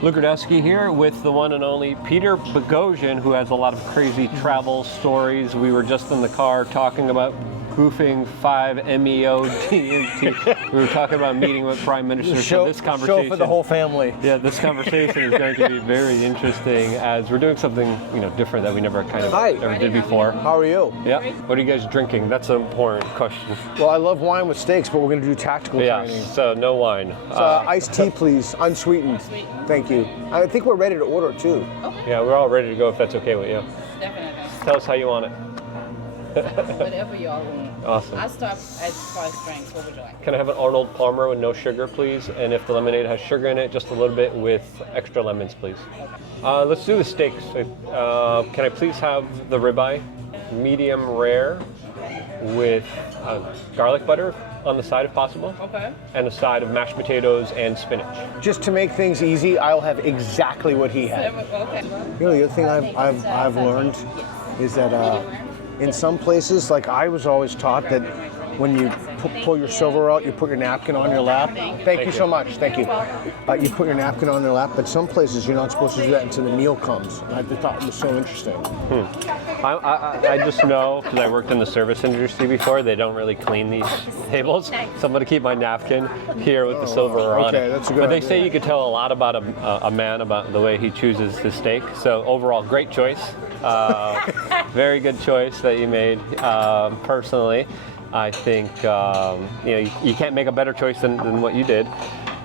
Lugardowski here with the one and only Peter Boghossian, who has a lot of crazy travel stories. We were just in the car talking about goofing 5 MEOD. We were talking about meeting with prime ministers. Show, so this conversation, show for the whole family. Yeah, this conversation is going to be very interesting as we're doing something different that we never ever did before. How are you? Yeah. What are you guys drinking? That's an important question. Well, I love wine with steaks, but we're going to do tactical training. So no wine. Iced tea, please, unsweetened. Thank you. I think we're ready to order too. Okay. Yeah, we're all ready to go if that's okay with you. Definitely. Tell us how you want it. Whatever y'all want. Awesome. I stop at first drinks. What would you like? Can I have an Arnold Palmer with no sugar, please? And if the lemonade has sugar in it, just a little bit with extra lemons, please. Let's do the steaks. Can I please have the ribeye, medium rare, with garlic butter on the side if possible? Okay. And a side of mashed potatoes and spinach. Just to make things easy, I'll have exactly what he had. Okay. You know, the other thing I've learned is that in some places, like I was always taught that when you pull your silver out, you put your napkin on your lap. Thank you so much. Thank you. You put your napkin on your lap, but some places you're not supposed to do that until the meal comes. I thought it was so interesting. I just know, because I worked in the service industry before, they don't really clean these tables. So I'm going to keep my napkin here with the silver on it. That's a good But they idea. say you could tell a lot about a man, about the way he chooses his steak. So overall, great choice. Very good choice that you made, personally. I think you can't make a better choice than what you did.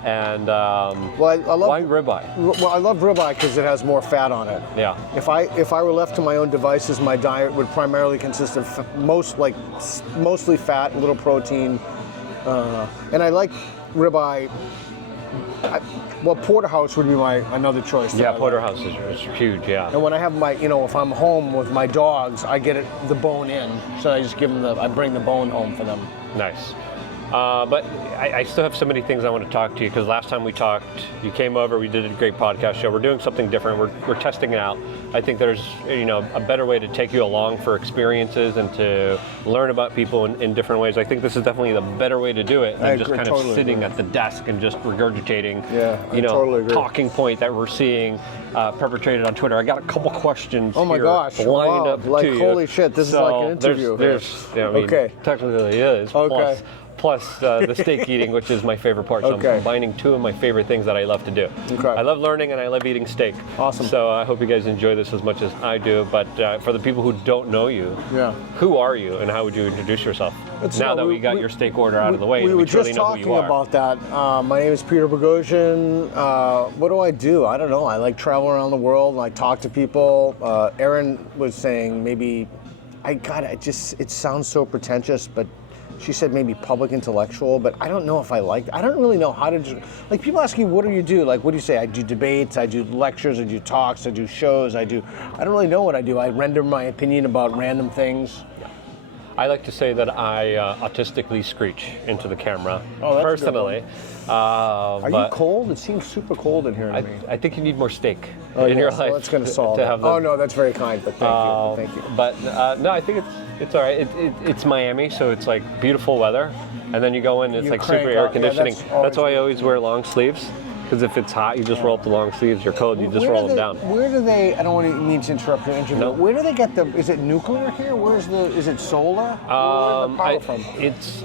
And I love why ribeye? Well, I love ribeye because it has more fat on it. Yeah. If I were left to my own devices, my diet would primarily consist of mostly fat, little protein, and I like ribeye. Porterhouse would be another choice. Yeah, porterhouse is huge. Yeah. And when I have if I'm home with my dogs, I get the bone in, so I just give them I bring the bone home for them. Nice. But I still have so many things I want to talk to you, because last time we talked, you came over, we did a great podcast show. We're doing something different. We're testing it out. I think there's a better way to take you along for experiences and to learn about people in different ways. I think this is definitely the better way to do it than just kind of sitting at the desk and just regurgitating, totally agree. talking point that we're seeing perpetrated on Twitter. I got a couple questions. Oh my here gosh! lined Wow. up Like to holy you. shit! This is like an interview. Okay. Technically it is. Okay. Plus the steak eating, which is my favorite part. So I'm combining two of my favorite things that I love to do. Okay. I love learning and I love eating steak. Awesome. So I hope you guys enjoy this as much as I do. But for the people who don't know you, who are you and how would you introduce yourself? Now that we got your steak order out of the way, we were truly just know who you talking are. about that. My name is Peter Boghossian. What do I do? I don't know. I like travel around the world and I talk to people. Erin was saying maybe, it sounds so pretentious, but she said maybe public intellectual, but I don't know if I don't really know how to do, people ask you, what do you do? What do you say? I do debates, I do lectures, I do talks, I do shows, I don't really know what I do. I render my opinion about random things. I like to say that I autistically screech into the camera, that's personally. Are you cold? It seems super cold in here to me. I think you need more steak in your life. Well, that's going to solve it. Have Oh no, that's very kind, but thank you. But no, I think it's all right. It's Miami, so it's like beautiful weather, and then you go in, it's like super air conditioning. That's why I always wear long sleeves. Because if it's hot, you just roll up the long sleeves. You're cold, you just roll them down. Where do they? I don't mean to interrupt your interview. No. Where do they get the? Is it nuclear here? Is it solar? Where's the power from?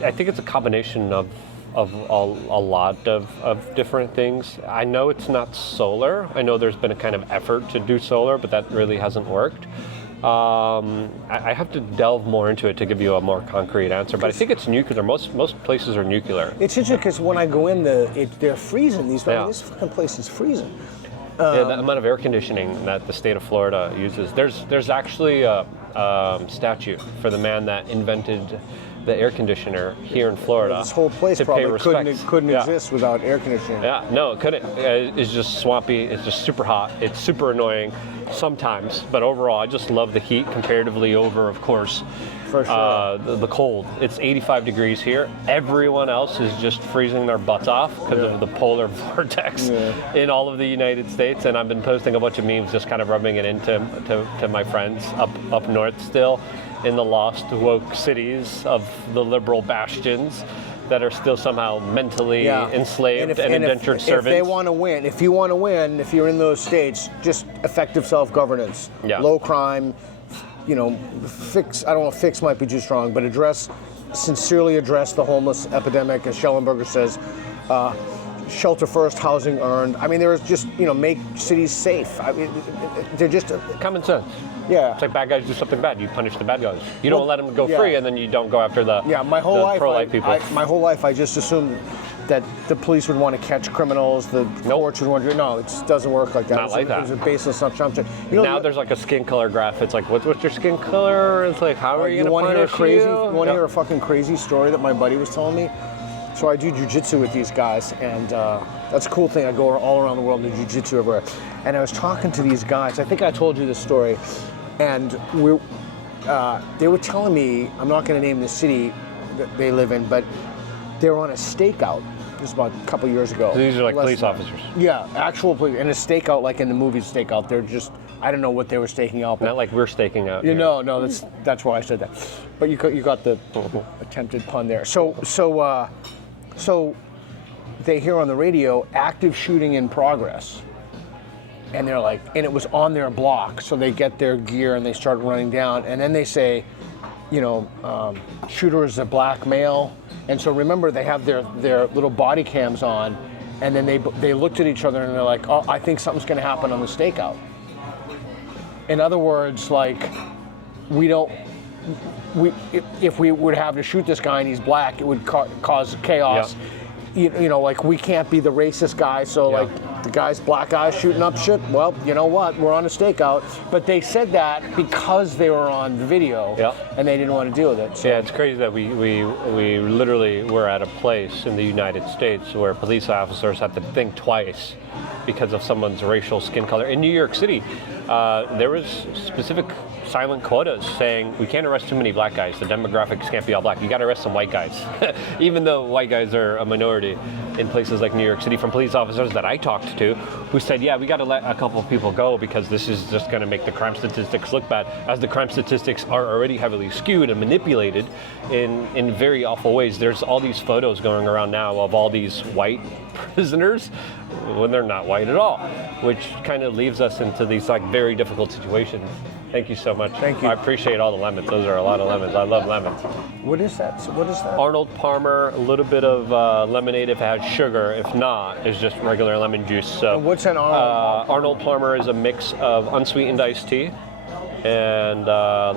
I think it's a combination of a lot of different things. I know it's not solar. I know there's been a kind of effort to do solar, but that really hasn't worked. I have to delve more into it to give you a more concrete answer, but I think it's nuclear. Most places are nuclear. It's interesting because when I go in, they're freezing. This fucking place is freezing. The amount of air conditioning that the state of Florida uses. There's actually a statue for the man that invented the air conditioner here in Florida. This whole place probably couldn't exist without air conditioning. Yeah, no, it couldn't. It's just swampy. It's just super hot. It's super annoying sometimes, but overall, I just love the heat comparatively over, of course, for sure. The cold. It's 85 degrees here. Everyone else is just freezing their butts off because of the polar vortex in all of the United States. And I've been posting a bunch of memes, just kind of rubbing it into my friends up north still, in the lost woke cities of the liberal bastions. that are still somehow mentally enslaved and indentured servants. If they want to win, if you want to win, if you're in those states, just effective self-governance, low crime, fix. I don't know, fix might be too strong, but sincerely address the homeless epidemic, as Schellenberger says. Shelter first, housing earned. I mean, there's just, make cities safe. I mean, they're just common sense. Yeah. It's like bad guys do something bad, you punish the bad guys. You don't let them go free, and then you don't go after the my whole life, pro-life people. My whole life, I just assumed that the police would want to catch criminals, the courts would want to. No, it doesn't work like that. Not like that. It was a baseless assumption. Now there's like a skin color graph. It's like, what's your skin color? It's like, how are you going to punish you? You want to hear a fucking crazy story that my buddy was telling me? So I do jujitsu with these guys, and that's a cool thing. I go all around the world and do jujitsu everywhere. And I was talking to these guys. I think I told you this story. And they were telling me, I'm not going to name the city that they live in, but they were on a stakeout. This was about a couple years ago. So these are like police officers? Yeah, actual police. And a stakeout, like in the movie Stakeout, they're just, I don't know what they were staking out. Not like we're staking out. No, that's why I said that. But you got the attempted pun there. So they hear on the radio, active shooting in progress. And they're like, and it was on their block. So they get their gear and they start running down. And then they say, shooter is a black male. And so remember, they have their little body cams on. And then they looked at each other and they're like, oh, I think something's going to happen on the stakeout. In other words, like, if we would have to shoot this guy and he's black, it would cause chaos. Yeah. Like, we can't be the racist guy, so like the guy's black guy shooting up shit. Well, you know what? We're on a stakeout. But they said that because they were on the video, and they didn't want to deal with it. So. Yeah, it's crazy that we literally were at a place in the United States where police officers have to think twice because of someone's racial skin color. In New York City, there was specific silent quotas saying we can't arrest too many black guys. The demographics can't be all black. You got to arrest some white guys, even though white guys are a minority in places like New York City. From police officers that I talked to, who said, "Yeah, we got to let a couple of people go because this is just going to make the crime statistics look bad." As the crime statistics are already heavily skewed and manipulated in very awful ways. There's all these photos going around now of all these white prisoners when they're not white at all, which kind of leaves us into these like very difficult situations. Thank you so much. Thank you. I appreciate all the lemons. Those are a lot of lemons. I love lemons. What is that? Arnold Palmer, a little bit of lemonade if it has sugar. If not, it's just regular lemon juice. So and what's an Arnold? Arnold Palmer is a mix of unsweetened iced tea and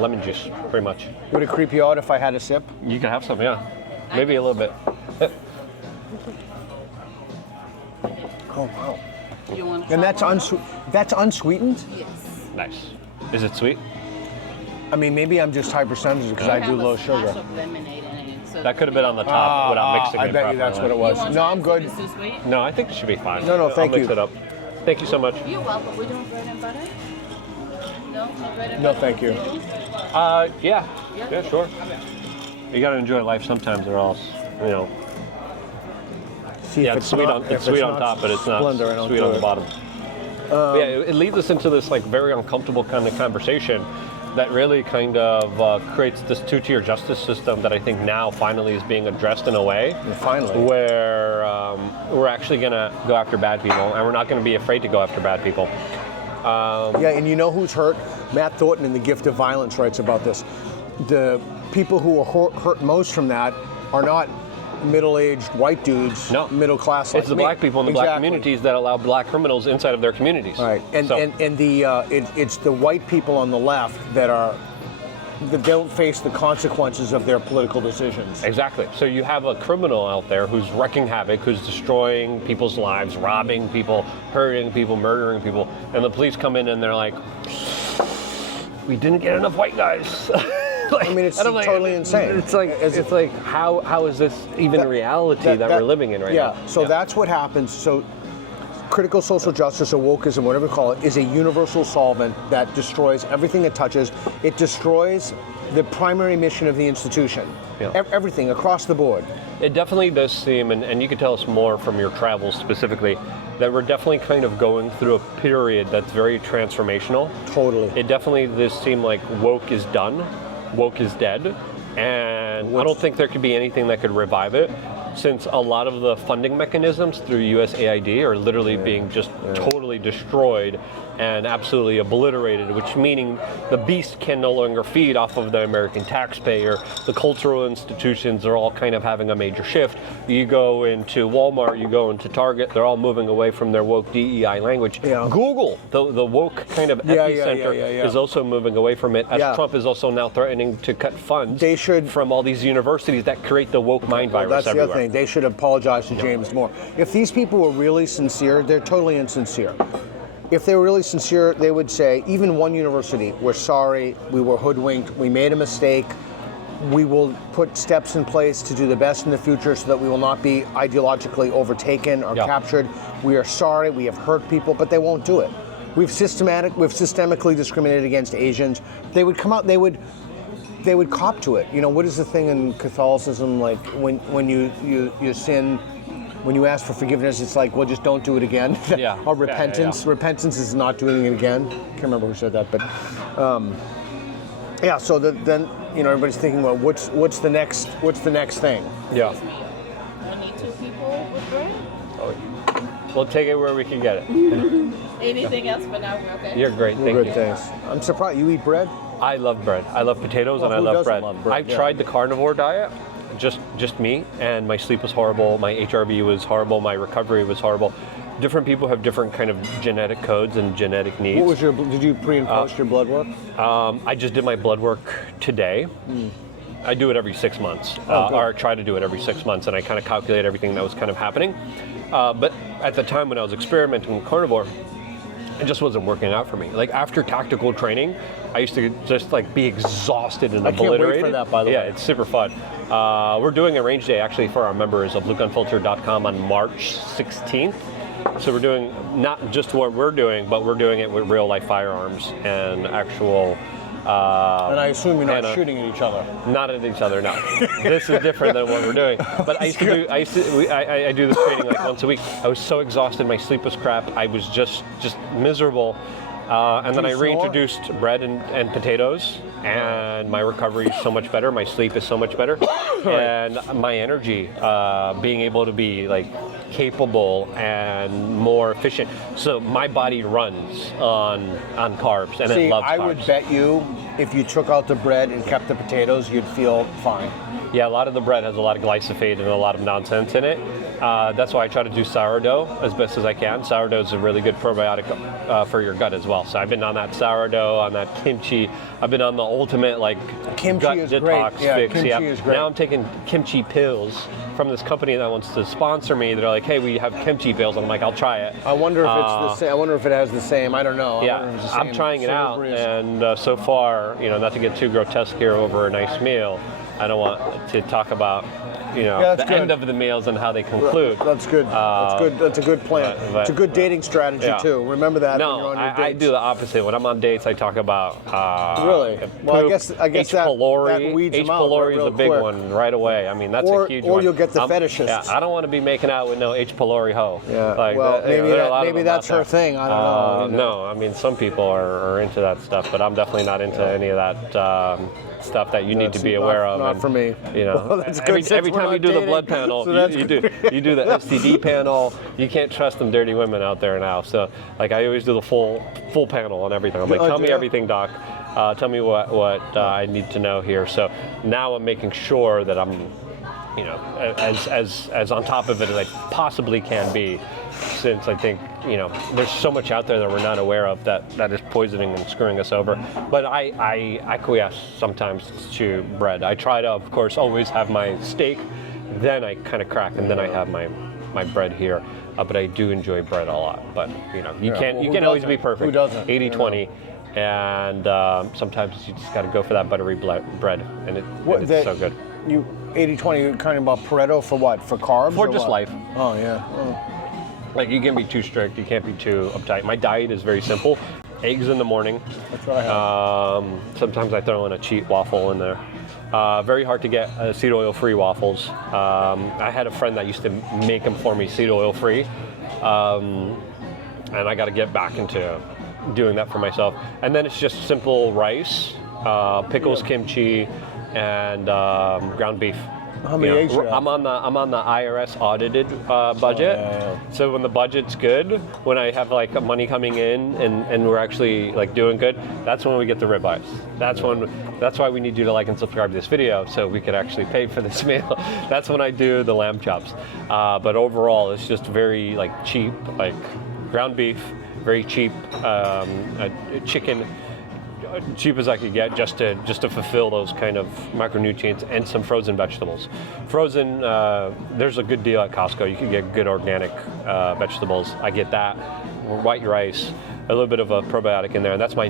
lemon juice, pretty much. Would it creep you out if I had a sip? You can have some, yeah. Maybe a little bit. Oh wow. You want to And that's unsweetened? Yes. Nice. Is it sweet? I mean, maybe I'm just hypersensitive because I do low sugar. Of lemonade in it, so That could have been on the top without mixing it I bet you that's what it You was. want No, some I'm good. Is this sweet? No, I think it should be fine. No, thank I'll you. mix it up. Thank you so much. You're welcome. We're doing bread and butter? No bread and No, butter? thank you. Yeah, sure. You gotta enjoy life sometimes, or else, See, Yeah, if it's sweet not- on if top, but it's not Splendor, I don't sweet do on the it. bottom. Yeah, it leads us into this like very uncomfortable kind of conversation that really kind of creates this two-tier justice system that I think now finally is being addressed in a way Finally. where we're actually gonna go after bad people, and we're not gonna be afraid to go after bad people. Yeah, and you know who's hurt? Matt Thornton in The Gift of Violence writes about this. The people who are hurt most from that are not middle-aged white dudes, No. middle class. It's the black people in the black Exactly. communities that allow black criminals inside of their communities. Right, and So- it's the white people on the left that don't face the consequences of their political decisions. Exactly. So you have a criminal out there who's wreaking havoc, who's destroying people's lives, robbing people, hurting people, murdering people, and the police come in and they're like, "We didn't get enough white guys." I mean, it's and I'm like, totally insane. It's like how is this even reality that we're living in right now? Yeah. So that's what happens. So critical social justice or wokeism, whatever you call it, is a universal solvent that destroys everything it touches. It destroys the primary mission of the institution. Yeah. Everything across the board. It definitely does seem, and you can tell us more from your travels specifically, that we're definitely kind of going through a period that's very transformational. Totally. It definitely does seem like woke is done, woke is dead, and I don't think there could be anything that could revive it. since a lot of the funding mechanisms through USAID are literally being just totally destroyed and absolutely obliterated, which meaning the beast can no longer feed off of the American taxpayer. The cultural institutions are all kind of having a major shift. You go into Walmart, you go into Target, they're all moving away from their woke DEI language. Yeah. Google, the woke kind of epicenter, is also moving away from it, as Trump is also now threatening to cut funds from all these universities that create the woke mind virus that's everywhere. the other thing. They should apologize to James more. If these people were really sincere, they're totally insincere. If they were really sincere, they would say, even one university, we're sorry, we were hoodwinked, we made a mistake, we will put steps in place to do the best in the future so that we will not be ideologically overtaken or captured. We are sorry, we have hurt people, but they won't do it. We've systemically discriminated against Asians. They would come out, they would cop to it. You know, what is the thing in Catholicism, like when you sin, when you ask for forgiveness, it's like, well, just don't do it again. Or repentance. Repentance is not doing it again. Can't remember who said that, but so then you know, everybody's thinking, well, what's the next thing? Yeah. I need 2 people with bread. We'll take it where we can get it. Anything else for now? We're okay. You're great. Thank you. Thanks. I'm surprised you eat bread. I love bread. I love potatoes and I who love doesn't bread. love bread? I've tried the carnivore diet, just me, and my sleep was horrible, my HRV was horrible, my recovery was horrible. Different people have different kind of genetic codes and genetic needs. What was did you pre and post your blood work? I just did my blood work today. I do it every 6 months, or try to do it every 6 months, and I kind of calculate everything that was kind of happening. But at the time when I was experimenting with carnivore, it just wasn't working out for me. Like after tactical training, I used to just like be exhausted and obliterated. I can't wait for that, by the way. Yeah, it's super fun. We're doing a range day actually for our members of bluegunfilter.com on March 16th. So we're doing not just what we're doing, but we're doing it with real life firearms and actual. And I assume you're not shooting at each other. Not at each other, no. This is different than what we're doing. But I do this training like once a week. I was so exhausted, my sleep was crap. I was just miserable. And then I reintroduced bread and potatoes, and my recovery is so much better. My sleep is so much better, and my energy, being able to be like capable and more efficient. So my body runs on carbs, and it loves carbs. I would bet you if you took out the bread and kept the potatoes, you'd feel fine. Yeah, a lot of the bread has a lot of glyphosate and a lot of nonsense in it. That's why I try to do sourdough as best as I can. Sourdough is a really good probiotic for your gut as well. So I've been on that sourdough, on that kimchi. I've been on the ultimate like kimchi gut is detox great. Yeah, fix. kimchi is great. Now I'm taking kimchi pills from this company that wants to sponsor me. They're like, hey, we have kimchi pills, and I'm like, I'll try it. I wonder if it's the same. I wonder if it has the same. I don't know. I'm trying it out, and so far, you know, not to get too grotesque here over a nice meal, I don't want to talk about, you know, the end of the meals and how they conclude. That's good. That's good. That's a good plan. But it's a good dating strategy too. Remember that. No, when you're on your dates. I do the opposite. When I'm on dates, I talk about really. Well, I guess H. that pylori. weeds H. them out pylori is a big quick. one right away. I mean, that's a huge one. Or you'll get the fetishists. Yeah, I don't want to be making out with no H. pylori hoe. Yeah. Like, well, maybe that's her there. thing. I don't know. No, I mean, some people are into that stuff, but I'm definitely not into any of that. Stuff that you need to be aware of. Not for me. You know, well, that's good. every time you do the blood panel, so you do the STD panel. You can't trust them dirty women out there now. So, like, I always do the full panel on everything. I'm like, tell me everything, doc. Tell me what I need to know here. So now I'm making sure that I'm, you know, as on top of it as I possibly can be, since I think, you know, there's so much out there that we're not aware of that is poisoning and screwing us over. But I acquiesce sometimes to bread. I try to, of course, always have my steak, then I kind of crack, and then I have my bread here. But I do enjoy bread a lot. But, you know, you can't always be perfect. Who doesn't? 80-20. And sometimes you just got to go for that buttery bread, and it's so good. You 80-20, you're kind of about Pareto for what? For carbs? For just life. Oh, yeah. Oh. Like, you can't be too strict, you can't be too uptight. My diet is very simple. Eggs in the morning. That's what I have. Sometimes I throw in a cheat waffle in there. Very hard to get seed oil-free waffles. I had a friend that used to make them for me seed oil-free. And I got to get back into doing that for myself. And then it's just simple rice, pickles, kimchi, and ground beef. How many eggs you have? I'm on the IRS audited budget. yeah. So when the budget's good, when I have like money coming in and we're actually like doing good, that's when we get the ribeyes. That's why we need you to like and subscribe to this video so we could actually pay for this meal. That's when I do the lamb chops. But overall, it's just very like cheap, like ground beef, very cheap, chicken. Cheap as I could get, just to fulfill those kind of macronutrients, and some frozen vegetables. Frozen, there's a good deal at Costco. You can get good organic vegetables. I get that, white rice, a little bit of a probiotic in there, and that's my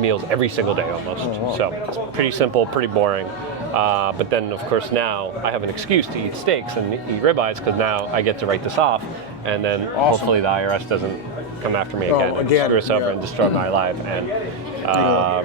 meals every single day almost. Oh, wow. So it's pretty simple, pretty boring. But then, of course, now I have an excuse to eat steaks and eat ribeyes because now I get to write this off, and then hopefully the IRS doesn't come after me again and screw us over and destroy my life and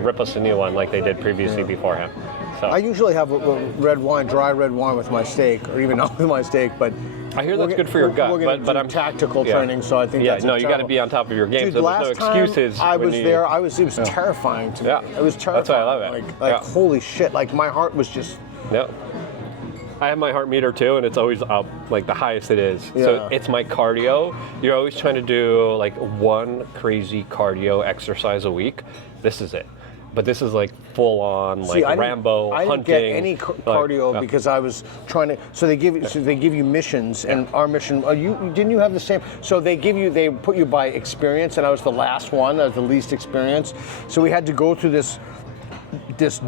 rip us a new one like they did previously beforehand. So I usually have red wine, dry red wine with my steak, or even not with my steak, but I hear that's good for your gut. We're gonna but do I'm tactical training, so I think that's no, you got to be on top of your game. Dude, so there's last no excuses. time I was there, it was terrifying to me. Yeah. It was terrifying. That's why I love it. Like holy shit! Like my heart was just. Yeah. I have my heart meter too, and it's always up, like the highest it is. Yeah. So it's my cardio. You're always trying to do like one crazy cardio exercise a week. This is it. But this is like full on, like Rambo I hunting. didn't get any cardio because I was trying to. So they give you missions, and our mission. Didn't you have the same? So they put you by experience, and I was the last one. I was the least experienced. So we had to go through this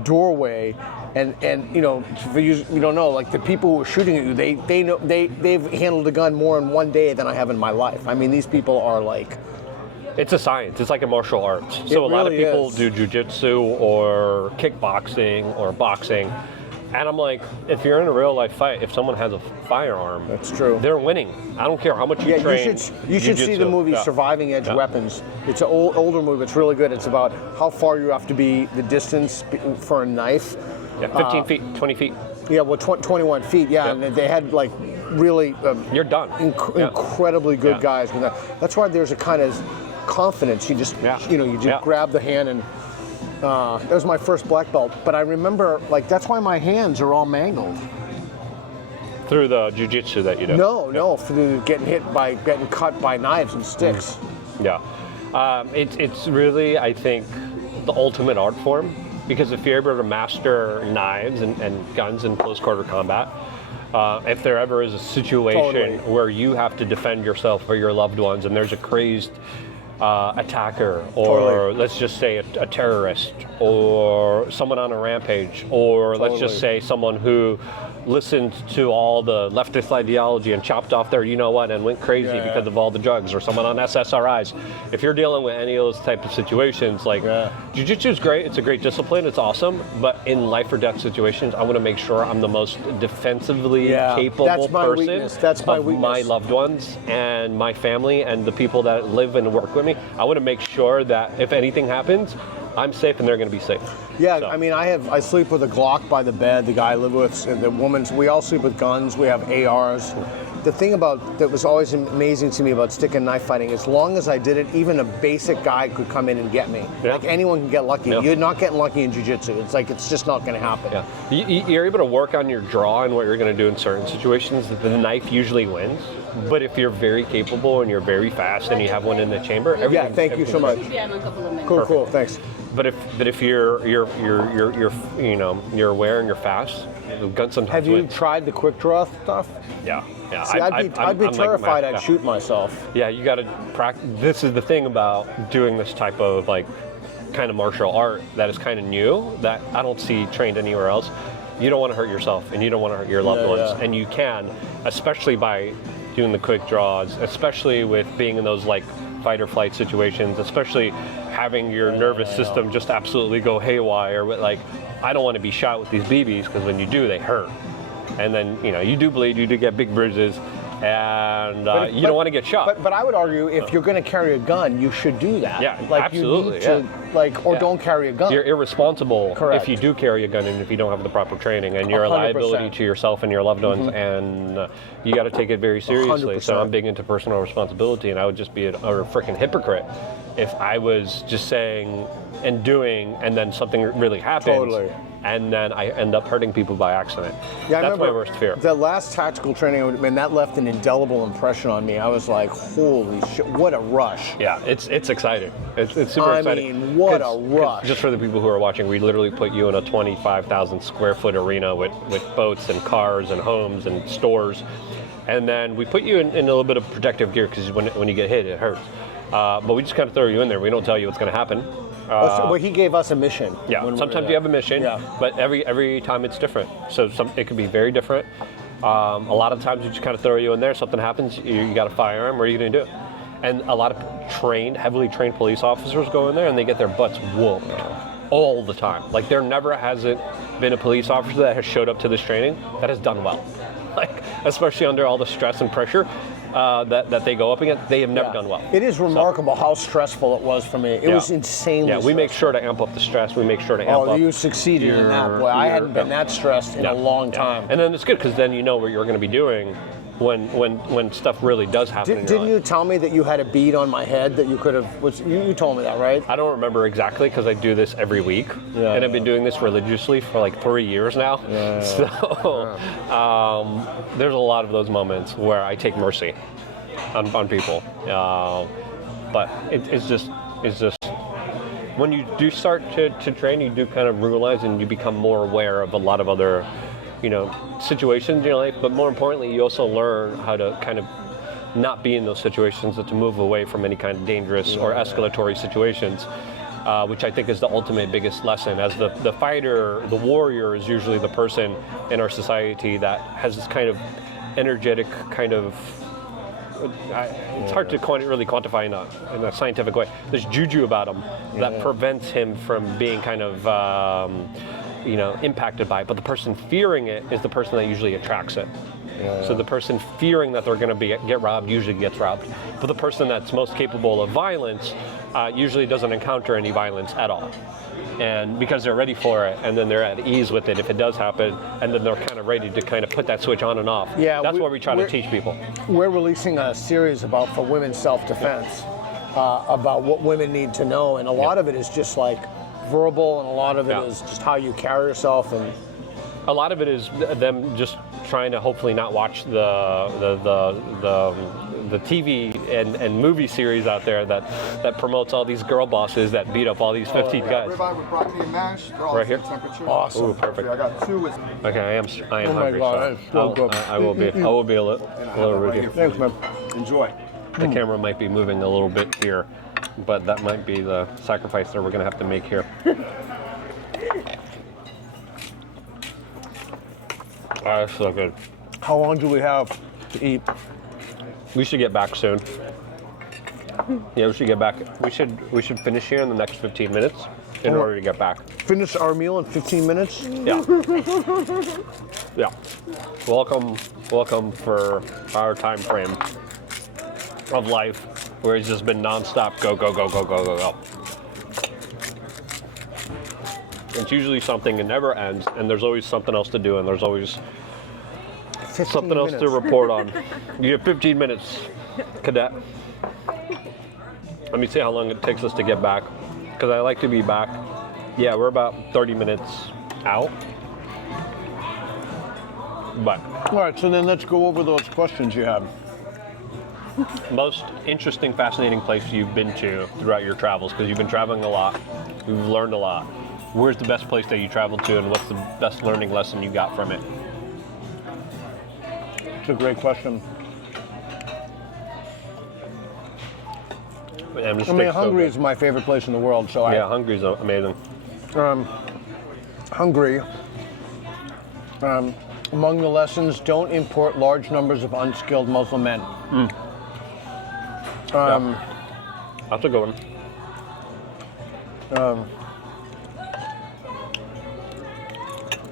doorway, and you know, for you don't know, like the people who are shooting at you, they've handled a gun more in one day than I have in my life. I mean, these people are like. It's a science. It's like a martial arts. So a lot of people do jujitsu or kickboxing or boxing. And I'm like, if you're in a real life fight, if someone has a firearm, that's true. They're winning. I don't care how much you train. You should see the movie Surviving Edge Weapons. It's an older movie. It's really good. It's about how far you have to be, the distance for a knife. Yeah, 15 feet, 20 feet. Yeah, well, 21 feet. Yeah, and they had like really. You're done. Incredibly good guys with that. That's why there's a kind of confidence. You just grab the hand and. That was my first black belt, but I remember, like, that's why my hands are all mangled. Through the jiu-jitsu that you do? No, through getting cut by knives and sticks. Yeah. It's really, I think, the ultimate art form, because if you're able to master knives and guns in close quarter combat, if there ever is a situation where you have to defend yourself or your loved ones and there's a crazed attacker, or let's just say a terrorist, or someone on a rampage, or let's just say someone who listened to all the leftist ideology and chopped off their and went crazy because of all the drugs, or someone on SSRIs. If you're dealing with any of those type of situations, like jiu-jitsu is great, it's a great discipline, it's awesome, but in life or death situations, I want to make sure I'm the most defensively capable person of my loved ones and my family and the people that live and work with me. I want to make sure that if anything happens, I'm safe and they're going to be safe. Yeah, so. I mean, I sleep with a Glock by the bed. The guy I live with, the woman's. We all sleep with guns. We have ARs. The thing that was always amazing to me about stick and knife fighting, as long as I did it, even a basic guy could come in and get me. Yeah. Like anyone can get lucky. Yeah. You're not getting lucky in jiu-jitsu. It's just not going to happen. Yeah. You're able to work on your draw and what you're going to do in certain situations. The knife usually wins. But if you're very capable and you're very fast and you have one in the chamber, everything. Yeah, thank you so much. Cool, thanks. But if you're aware and you're fast, the gun sometimes Have you wins. tried the quick draw stuff? Yeah. See, I'd be terrified I'd shoot myself. Yeah, you got to practice. This is the thing about doing this type of kind of martial art that is kind of new, that I don't see trained anywhere else. You don't want to hurt yourself and you don't want to hurt your loved ones. And you can, especially by doing the quick draws, especially with being in those fight or flight situations, especially having your nervous system just absolutely go haywire with I don't want to be shot with these BBs, because when you do, they hurt. And then, you do bleed, you do get big bruises, and you don't want to get shot. But I would argue, if you're going to carry a gun, you should do that. Yeah, absolutely. You need to, don't carry a gun. You're irresponsible if you do carry a gun and if you don't have the proper training, and you're 100%. A liability to yourself and your loved ones, and you got to take it very seriously. 100%. So I'm big into personal responsibility, and I would just be a freaking hypocrite if I was just saying and doing, and then something really happens, Totally. and then I end up hurting people by accident. Yeah, I That's my remember worst fear. the last tactical training, man, that left an indelible impression on me. I was like, holy shit, what a rush. Yeah, it's exciting. It's super I exciting. mean, what a 'Cause rush. Just for the people who are watching, we literally put you in a 25,000 square foot arena with boats and cars and homes and stores. And then we put you in a little bit of protective gear because when you get hit, it hurts. But we just kind of throw you in there. We don't tell you what's going to happen. Well, he gave us a mission. Yeah, when we were sometimes there. you have a mission, Yeah. but every time it's different. So it could be very different. A lot of times we just kind of throw you in there. Something happens, you got a firearm. What are you going to do? And a lot of heavily trained police officers go in there and they get their butts whooped all the time. Like there never hasn't been a police officer that has showed up to this training that has done well. Like especially under all the stress and pressure that they go up against, they have never done well. It is remarkable how stressful it was for me. It was insanely Yeah, we make stressful. sure to amp up the stress. We make sure to amp up. Oh, you succeeded in that, boy. I hadn't been that stressed in a long time. And then it's good because then you know what you're going to be doing when stuff really does happen in your Didn't life. you tell me that you had a bead on my head that you could have? You told me that, right? I don't remember exactly because I do this every week, and I've been doing this religiously for like 3 years now. So there's a lot of those moments where I take mercy on people, but it's just when you do start to train, you do kind of realize and you become more aware of a lot of other situations in your life, but more importantly, you also learn how to kind of not be in those situations and to move away from any kind of dangerous or escalatory situations, which I think is the ultimate biggest lesson. As the fighter, the warrior is usually the person in our society that has this kind of energetic kind of, it's hard to really quantify in a scientific way. There's juju about him that prevents him from being kind of impacted by it, but the person fearing it is the person that usually attracts it. So the person fearing that they're going to get robbed usually gets robbed, but the person that's most capable of violence usually doesn't encounter any violence at all, and because they're ready for it, and then they're at ease with it if it does happen, and then they're kind of ready to kind of put that switch on and off. Yeah, that's what we try to teach people. We're releasing a series for women's self-defense, about what women need to know, and a lot of it is just like verbal, and a lot of it is just how you carry yourself, and a lot of it is them just trying to hopefully not watch the TV and movie series out there that promotes all these girl bosses that beat up all these 15 guys. Ribeye with broccoli and mash. They're all Right here? the same temperature. Awesome. Ooh, perfect. I got two with. Okay, I am Oh my hungry, God, that's so so good. I will be a little rude here. thanks, man. Enjoy. The camera might be moving a little bit here, but that might be the sacrifice that we're gonna have to make here. Oh, that's so good. How long do we have to eat? We should get back soon. Yeah, we should get back. We should finish here in the next 15 minutes in order to get back. Finish our meal in 15 minutes? Yeah. Yeah. Welcome for our time frame of life where it's just been nonstop go, go, go, go, go, go, go. It's usually something, it never ends, and there's always something else to do, and there's always 15 something else to minutes. report on. You have 15 minutes, cadet. Let me see how long it takes us to get back, because I like to be back. Yeah, we're about 30 minutes out. But All right, so then let's go over those questions you have. most interesting, fascinating place you've been to throughout your travels, because you've been traveling a lot, you've learned a lot. Where's the best place that you traveled to, and what's the best learning lesson you got from it? It's a great question. I mean, Hungary is my favorite place in the world, so Yeah, Hungary's amazing. Hungary. Among the lessons, don't import large numbers of unskilled Muslim men. That's a good one.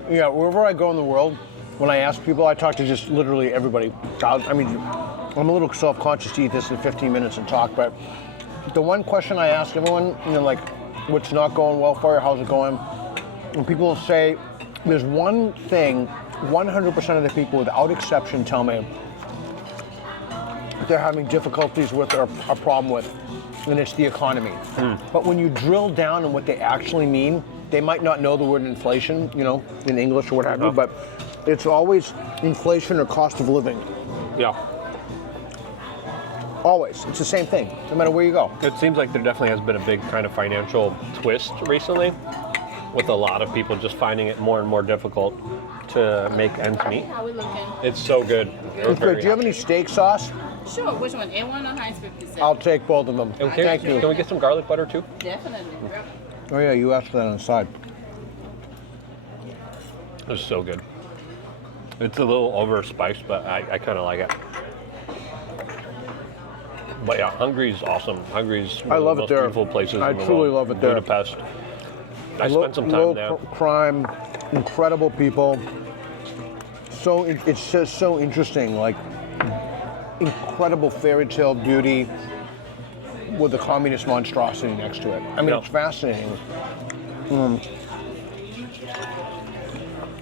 Yeah, wherever I go in the world, when I ask people, I talk to just literally everybody. I mean, I'm a little self-conscious to eat this in 15 minutes and talk, but the one question I ask everyone, like, what's not going well for you, how's it going? And people will say, there's one thing, 100% of the people without exception tell me they're having difficulties with or a problem with. and it's the economy. But when you drill down on what they actually mean, they might not know the word inflation, in English or what have you, but it's always inflation or cost of living. Yeah. Always. It's the same thing, no matter where you go. It seems like there definitely has been a big kind of financial twist recently, with a lot of people just finding it more and more difficult to make ends meet. How we looking? It's so good. It's good. Do you have any steak sauce? Sure. Which one? A1 or Heinz 57? I'll take both of them. Okay, Thank you. Can we get some garlic butter too? Definitely. Oh yeah, you asked for that on the side. It's so good. It's a little over spiced, but I kind of like it. But yeah, Hungary's awesome. Hungary's one I of love the it most there. beautiful places I in the truly world. love it there. Budapest. I spent some time low there. crime, incredible people. So it's just so interesting, like incredible fairy tale beauty with a communist monstrosity next to it. I mean, Yeah. it's fascinating.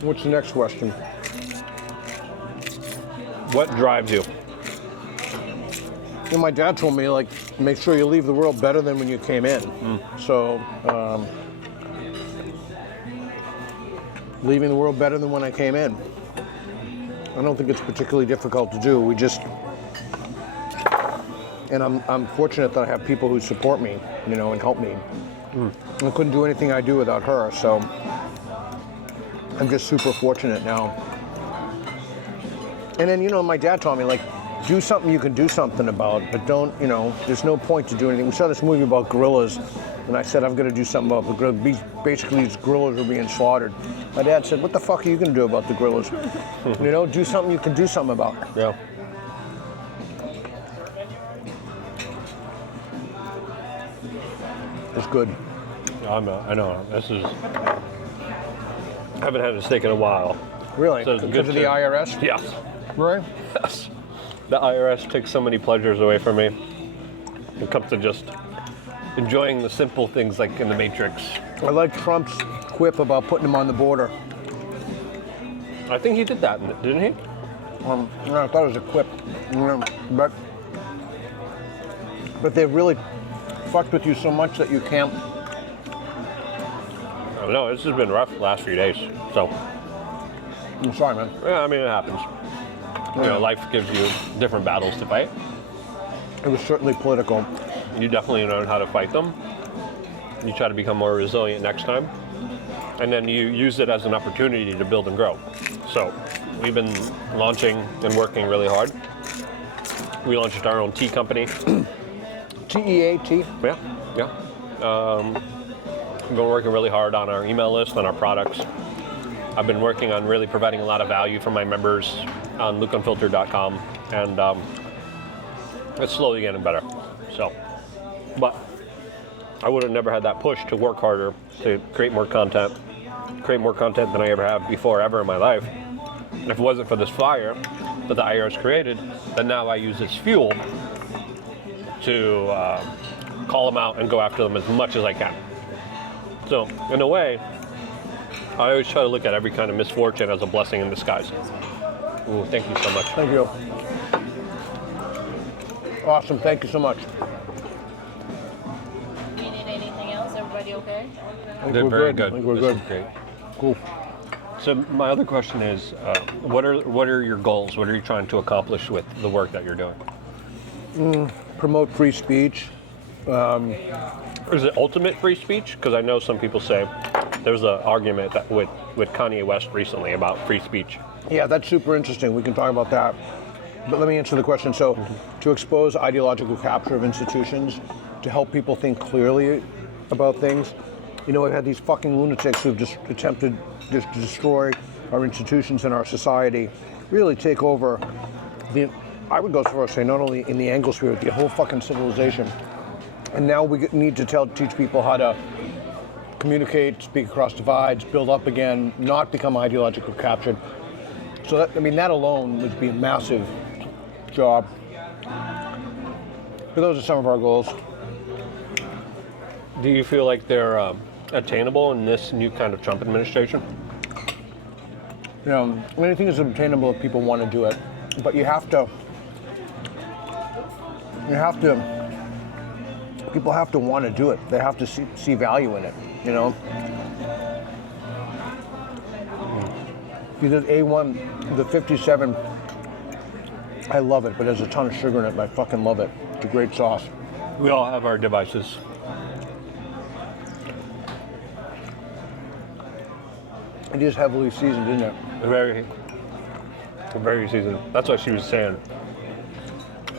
What's the next question? What drives you? My dad told me, like, make sure you leave the world better than when you came in. So, leaving the world better than when I came in. I don't think it's particularly difficult to do. And I'm fortunate that I have people who support me, and help me. I couldn't do anything I do without her, so I'm just super fortunate now. And then, my dad taught me, like, do something you can do something about, but don't, there's no point to do anything. We saw this movie about gorillas, and I said, I'm going to do something about the gorillas. Basically, these gorillas are being slaughtered. My dad said, what the fuck are you going to do about the gorillas? Do something you can do something about. Yeah. It's good. I know. I haven't had a steak in a while. Really? So it's Because good of the to- IRS? Yes. Right? Yes. The IRS takes so many pleasures away from me. It comes to just enjoying the simple things like in the Matrix. I like Trump's quip about putting them on the border. I think he did that, didn't he? I thought it was a quip. But they've really fucked with you so much that you can't. I don't know. This has been rough the last few days. So, I'm sorry, man. yeah, I mean, it happens. Life gives you different battles to fight. It was certainly political. You definitely learn how to fight them. You try to become more resilient next time. And then you use it as an opportunity to build and grow. So we've been launching and working really hard. We launched our own tea company. TEAT? Yeah. We've been working really hard on our email list, on our products. I've been working on really providing a lot of value for my members on lukeunfiltered.com, and it's slowly getting better. So, but I would have never had that push to work harder, to create more content than I ever have before ever in my life. If it wasn't for this fire that the IRS created, then now I use this fuel to call them out and go after them as much as I can. So, in a way, I always try to look at every kind of misfortune as a blessing in disguise. Ooh, thank you so much. Thank you. Awesome. Thank you so much. Do you need anything else? Everybody okay? I think They're we're very good. good. I think we're This good. is great. Cool. So my other question is, what are your goals? What are you trying to accomplish with the work that you're doing? Promote free speech. Is it ultimate free speech? Because I know some people say there's an argument that with Kanye West recently about free speech. Yeah, that's super interesting. We can talk about that. But let me answer the question. So, to expose ideological capture of institutions, to help people think clearly about things. We've had these fucking lunatics who've just attempted to destroy our institutions and our society, really take over I would go so far as to say, not only in the Anglosphere, but the whole fucking civilization. And now we need to teach people how to communicate, speak across divides, build up again, not become ideologically captured. So that alone would be a massive job. But those are some of our goals. Do you feel like they're attainable in this new kind of Trump administration? Anything is obtainable if people want to do it, but you have to people have to want to do it. They have to see value in it, you know? You did A1, the 57, I love it, but there's a ton of sugar in it, and I fucking love it. It's a great sauce. We all have our devices. It is heavily seasoned, isn't it? Very, very seasoned. That's what she was saying.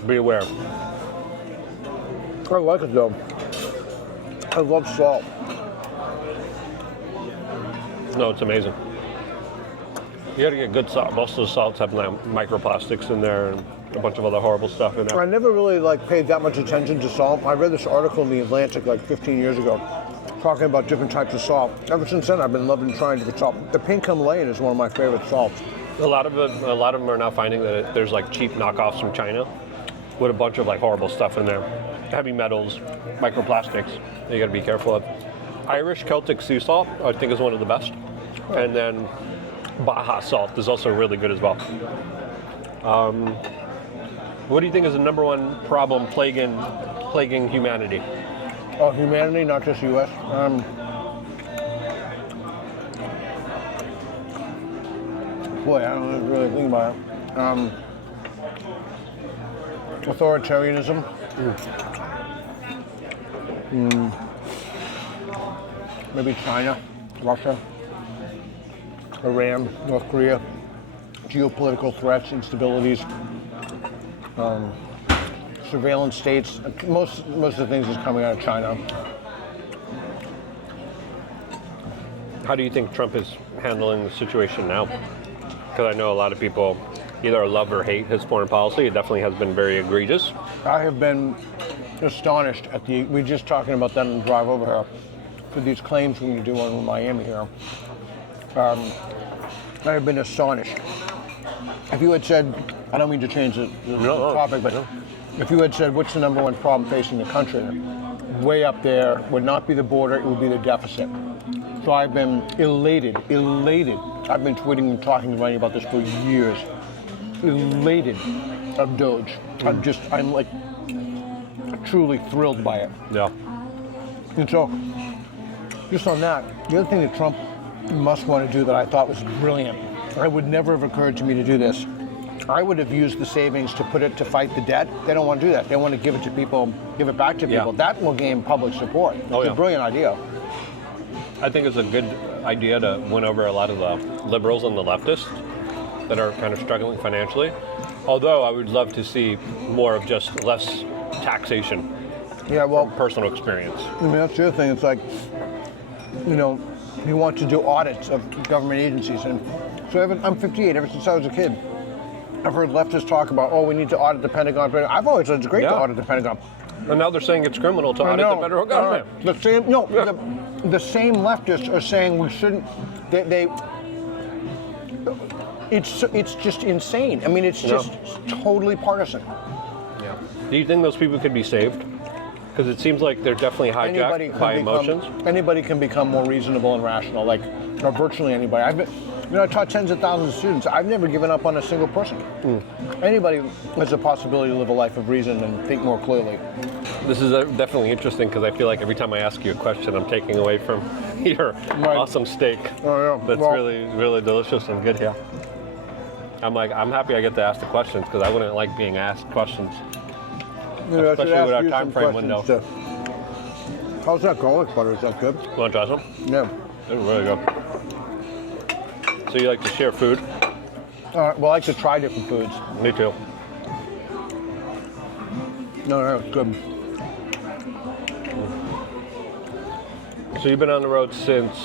Be aware. I like it though. I love salt. No, it's amazing. You gotta get good salt. Most of the salts have like microplastics in there and a bunch of other horrible stuff in there. I never really paid that much attention to salt. I read this article in the Atlantic 15 years ago, talking about different types of salt. Ever since then, I've been loving trying different salt. The pink Himalayan is one of my favorite salts. A lot of them are now finding that there's like cheap knockoffs from China with a bunch of like horrible stuff in there, heavy metals, microplastics. You got to be careful of. Irish Celtic sea salt, I think, is one of the best, and then Baja salt is also really good as well. What do you think is the number one problem plaguing humanity? Oh, humanity, not just U.S. Boy, I don't really think about it. Authoritarianism. Maybe China, Russia, Iran, North Korea. Geopolitical threats, instabilities, surveillance states. Most of the things is coming out of China. How do you think Trump is handling the situation now? Because I know a lot of people either love or hate his foreign policy. It definitely has been very egregious. I have been astonished at we were just talking about that on the drive over here, for these claims when you do on Miami here. I have been astonished. If you had said, I don't mean to change the topic, but if you had said, what's the number one problem facing the country? Way up there would not be the border, it would be the deficit. So I've been elated. I've been tweeting and talking and writing about this for years. Elated of Doge. I'm like truly thrilled by it. Yeah. And so, just on that, the other thing that Trump must want to do that I thought was brilliant, it would never have occurred to me to do this. I would have used the savings to put it to fight the debt. They don't want to do that. They want to give it to people, give it back to people. That will gain public support. It's a brilliant idea. I think it's a good idea to win over a lot of the liberals and the leftists that are kind of struggling financially. Although I would love to see more of just less taxation. Yeah, well, from personal experience. I mean, that's the other thing. It's like, you know, he wants to do audits of government agencies. And so I'm 58, ever since I was a kid. I've heard leftists talk about, we need to audit the Pentagon. I've always said it's great to audit the Pentagon. And now they're saying it's criminal to audit the federal government. The same leftists are saying we shouldn't. It's just insane. I mean, it's just totally partisan. Yeah. Do you think those people could be saved? Because it seems like they're definitely hijacked by emotions. Anybody can become more reasonable and rational, or virtually anybody. I taught tens of thousands of students. I've never given up on a single person. Anybody has a possibility to live a life of reason and think more clearly. This is definitely interesting because I feel like every time I ask you a question, I'm taking away from your awesome steak. Oh, yeah. That's really, really delicious and good here. I'm happy I get to ask the questions because I wouldn't like being asked questions. Especially with our time frame window. How's that garlic butter? Is that good? You want to try some? Yeah. It's really good. So you like to share food? Well, I like to try different foods. Me too. No, it's good. So you've been on the road since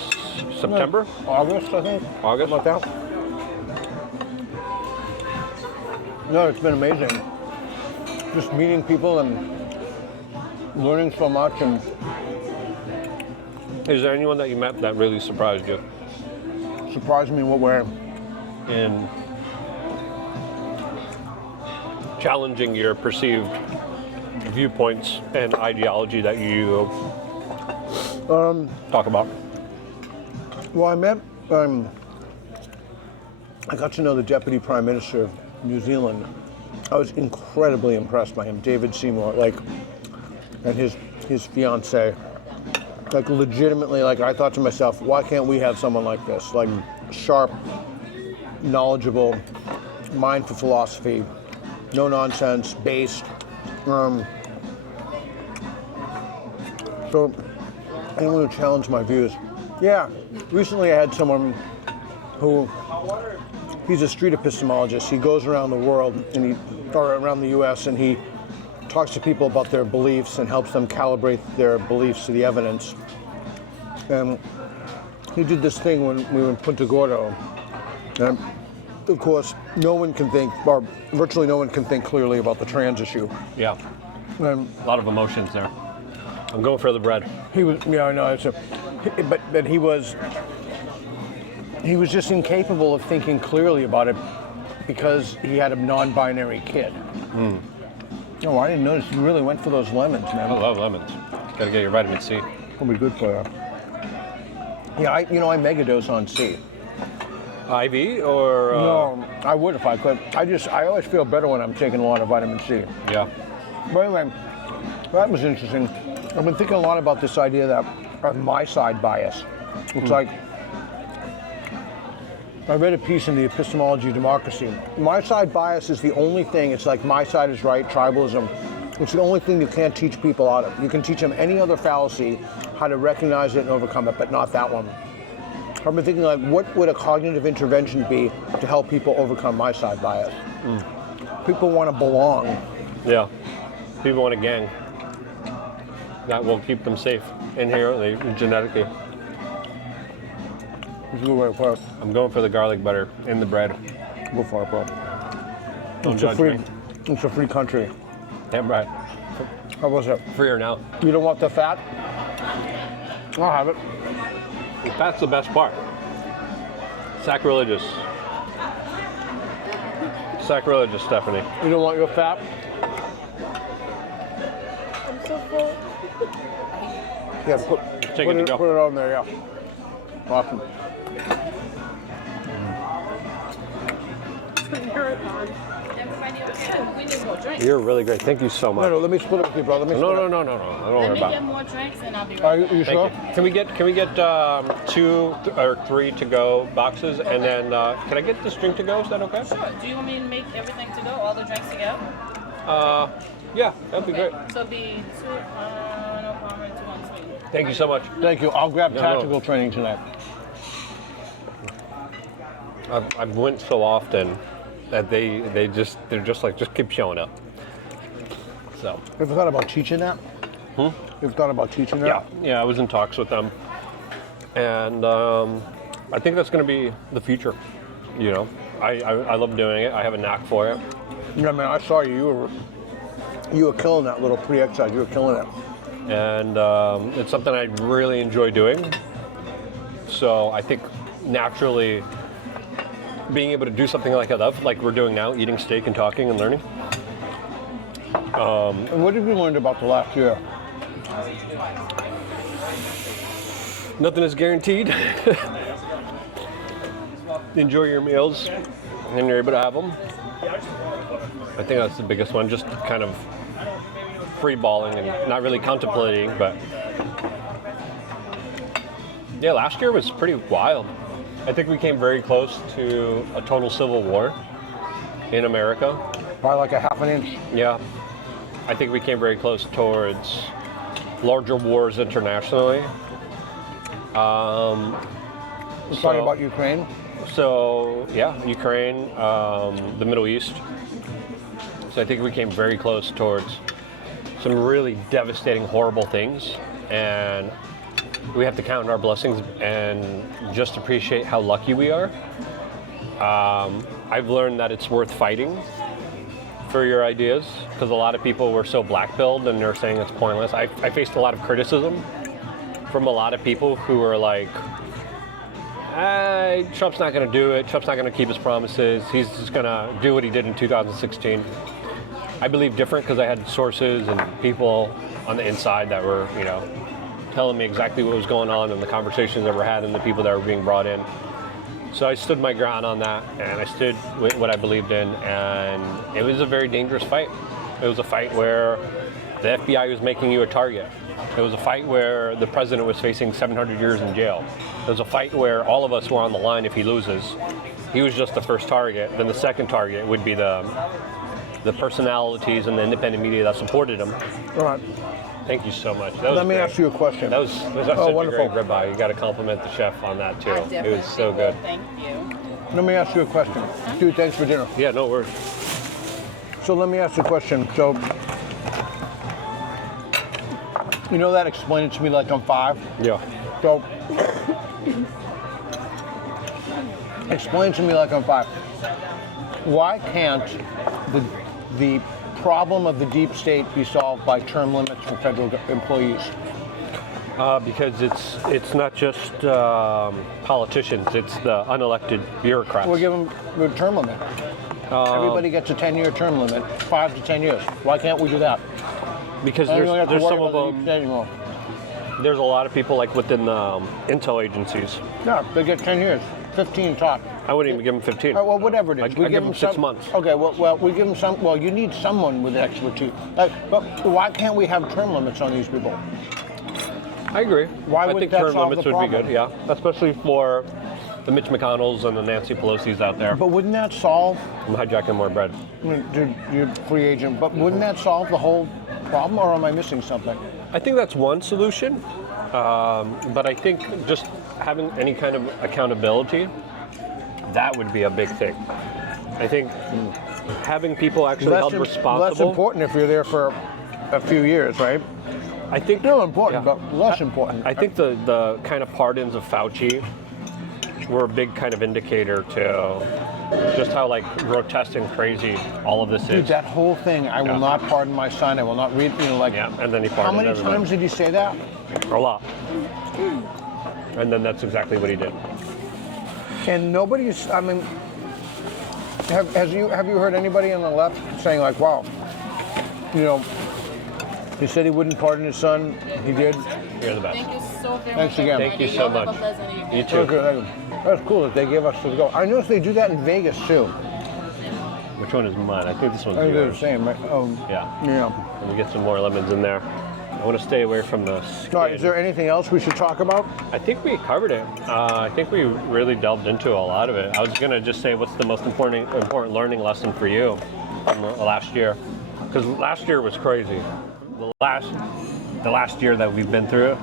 September? August, I think. August? Something like that. No, it's been amazing. Just meeting people and learning so much. And is there anyone that you met that really surprised you? Surprised me in what way? In challenging your perceived viewpoints and ideology that you talk about? Well, I met, I got to know the Deputy Prime Minister of New Zealand. I was incredibly impressed by him, David Seymour, and his his fiance. Like legitimately, like I thought to myself, why can't we have someone like this? Like sharp, knowledgeable, mind for philosophy, no nonsense, based. So anyone who challenged my views. Yeah, recently I had someone who, he's a street epistemologist. He goes around the world or around the US, and he talks to people about their beliefs and helps them calibrate their beliefs to the evidence. And he did this thing when we were in Punta Gordo. And of course, no one can think, or virtually no one can think clearly about the trans issue. Yeah. And A lot of emotions there. I'm going for the bread. he was, yeah, I know, but he was just incapable of thinking clearly about it because he had a non-binary kid. Oh, I didn't notice you really went for those lemons, man. I love lemons. Gotta get your vitamin C. It'll be good for you. Yeah, I megadose on C. IV or? No, I would if I could. I always feel better when I'm taking a lot of vitamin C. Yeah. But anyway, that was interesting. I've been thinking a lot about this idea that of my side bias. It's like, I read a piece in the Epistemology of Democracy. My side bias is the only thing, it's like my side is right, tribalism. It's the only thing you can't teach people out of. You can teach them any other fallacy, how to recognize it and overcome it, but not that one. I've been thinking like, what would a cognitive intervention be to help people overcome my side bias? People want to belong. Yeah. People want a gang. That will keep them safe inherently, genetically. It's a good way to put it. I'm going for the garlic butter in the bread. Go for it, bro. Don't It's judge me. It's a free country. Damn right. How was it? Freer now. You don't want the fat? I'll have it. That's the best part. Sacrilegious. Sacrilegious, Stephanie. You don't want your fat? I'm so full. Yeah, Take it to go. put it on there, yeah. Awesome. Everybody okay? We need more drinks. You're really great. Thank you so much. No, let me split it with you, brother. No. I don't Let worry me about get it. more drinks and I'll be Are right you back. sure? Thank you. Can we get 2 or 3 to go boxes, and then can I get this drink to go? Is that okay? Sure. Do you want me to make everything to go? All the drinks to go? Yeah, that'd be great. So it'll be 2 no palmer and 2 unsweetened. Thank you so much. Thank you. I'll grab No. tactical training tonight. I've went so often that they're just like, just keep showing up. So. You ever thought about teaching that? You ever thought about teaching that? Yeah, I was in talks with them, and I think that's going to be the future. You know, I love doing it. I have a knack for it. Yeah, man, I saw you. You were killing that little pre-exercise. You were killing it. And it's something I really enjoy doing. So I think naturally being able to do something like I love, like we're doing now, eating steak and talking and learning. And what have you learned about the last year? Nothing is guaranteed. Enjoy your meals and you're able to have them. I think that's the biggest one, just kind of free balling and not really contemplating, but yeah, last year was pretty wild. I think we came very close to a total civil war in America. By like a half an inch. Yeah, I think we came very close towards larger wars internationally. We're talking about Ukraine. So yeah, Ukraine, the Middle East. So I think we came very close towards some really devastating, horrible things, and we have to count our blessings and just appreciate how lucky we are. I've learned that it's worth fighting for your ideas, because a lot of people were so black-pilled and they're saying it's pointless. I faced a lot of criticism from a lot of people who were like, Trump's not going to do it. Trump's not going to keep his promises. He's just going to do what he did in 2016. I believe different because I had sources and people on the inside that were, you know, telling me exactly what was going on and the conversations that were had and the people that were being brought in. So I stood my ground on that, and I stood with what I believed in, and it was a very dangerous fight. It was a fight where the FBI was making you a target. It was a fight where the president was facing 700 years in jail. It was a fight where all of us were on the line if he loses. He was just the first target. Then the second target would be the personalities and the independent media that supported him. All right. Thank you so much. Let me ask you a question. That was such wonderful. a great ribeye. You got to compliment the chef on that too. I It definitely was so good. will. Thank you. Let me ask you a question. Dude, thanks for dinner. Yeah, no worries. So let me ask you a question. So, you know that explain it to me like I'm 5? Yeah. So, explain to me like I'm 5. Why can't the problem of the deep state be solved by term limits for federal employees? Because it's not just politicians; it's the unelected bureaucrats. We'll give them a term limit. Everybody gets a 10-year term limit, 5 to 10 years. Why can't we do that? Because Then we don't have to there's worry some of about the deep them. state anymore. There's a lot of people like within the intel agencies. Yeah, they get 10 years, 15 top. I wouldn't even give them 15. All right, well, whatever it is. I give them 6 months. Okay, well, we give them some. Well, you need someone with expertise. But why can't we have term limits on these people? I agree. Why I wouldn't think that term solve limits the would be problem? good. Yeah, especially for the Mitch McConnells and the Nancy Pelosi's out there. But wouldn't that solve? I'm hijacking more bread. You're free agent. But wouldn't that solve the whole problem, or am I missing something? I think that's one solution, but I think just having any kind of accountability, that would be a big thing. I think having people actually held responsible. Less important if you're there for a few years, right? I think Still important, yeah. but less important. I think the kind of pardons of Fauci were a big kind of indicator to just how like grotesque and crazy all of this Dude, is. that whole thing, I will Yeah. not pardon my son. I will not read, Yeah, and then he How pardoned many everybody. times did he say that? A lot. And then that's exactly what he did. And nobody's, I mean, have you heard anybody on the left saying like, wow, he said he wouldn't pardon his son, he did. You're the best. Thank you so very Thanks much. again. Thank you everybody. so Y'all have much. a pleasant evening. You too. Okay, that's cool that they gave us to go. I noticed they do that in Vegas too. Which one is mine? I think this one's I think they're the yours. same, right? Yeah. Yeah. Let me get some more lemons in there. I want to stay away from the skin. All right, is there anything else we should talk about? I think we covered it. I think we really delved into a lot of it. I was gonna just say, what's the most important learning lesson for you from the last year? Because last year was crazy. The last year that we've been through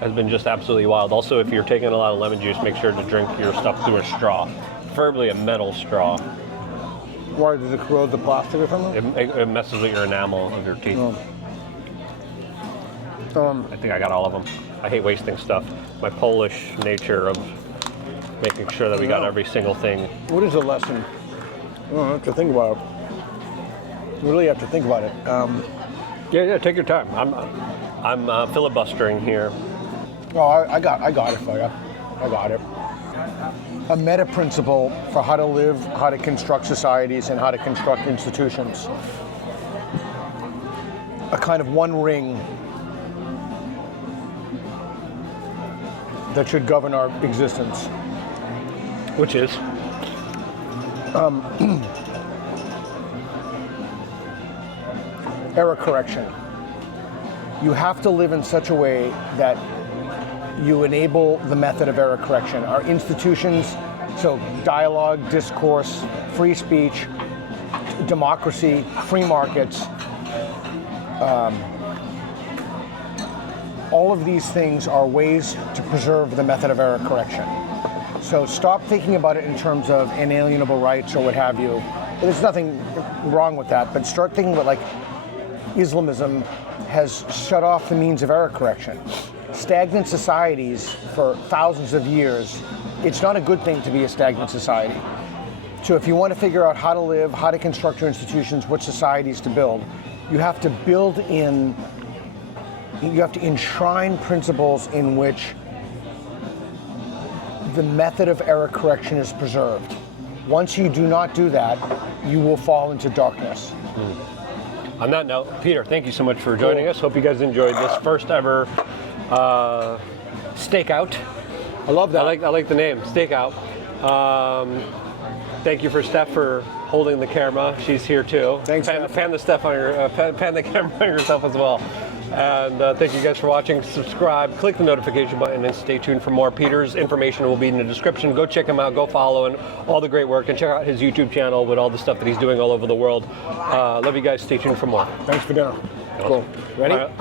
has been just absolutely wild. Also, if you're taking a lot of lemon juice, make sure to drink your stuff through a straw, preferably a metal straw. Why, does it corrode the plastic or something? It messes with your enamel of your teeth. I think I got all of them. I hate wasting stuff. My Polish nature of making sure that we got every single thing. What is the lesson? I have to think about it. You really have to think about it. Yeah, take your time. I'm filibustering here. Oh, I got it for you. I got it. A meta principle for how to live, how to construct societies, and how to construct institutions. A kind of one ring that should govern our existence. Which is? Error correction. You have to live in such a way that you enable the method of error correction. Our institutions, so dialogue, discourse, free speech, democracy, free markets, all of these things are ways to preserve the method of error correction. So stop thinking about it in terms of inalienable rights or what have you. There's nothing wrong with that, but start thinking about like Islamism has shut off the means of error correction. Stagnant societies for thousands of years, it's not a good thing to be a stagnant society. So if you want to figure out how to live, how to construct your institutions, what societies to build, you have to enshrine principles in which the method of error correction is preserved. Once you do not do that, you will fall into darkness. On that note, Peter, thank you so much for joining us. Hope you guys enjoyed this first ever stakeout. I love that. I like the name, stakeout. Thank you for Steph for holding the camera. She's here too. Thanks, Pan Steph. the Steph on your pan the camera on yourself as well. And thank you guys for watching. Subscribe, click the notification button, and stay tuned for more. Peter's information will be in the description. Go check him out. Go follow him. All the great work, and check out his YouTube channel with all the stuff that he's doing all over the world. Love you guys. Stay tuned for more. Thanks for dinner. Cool. Ready?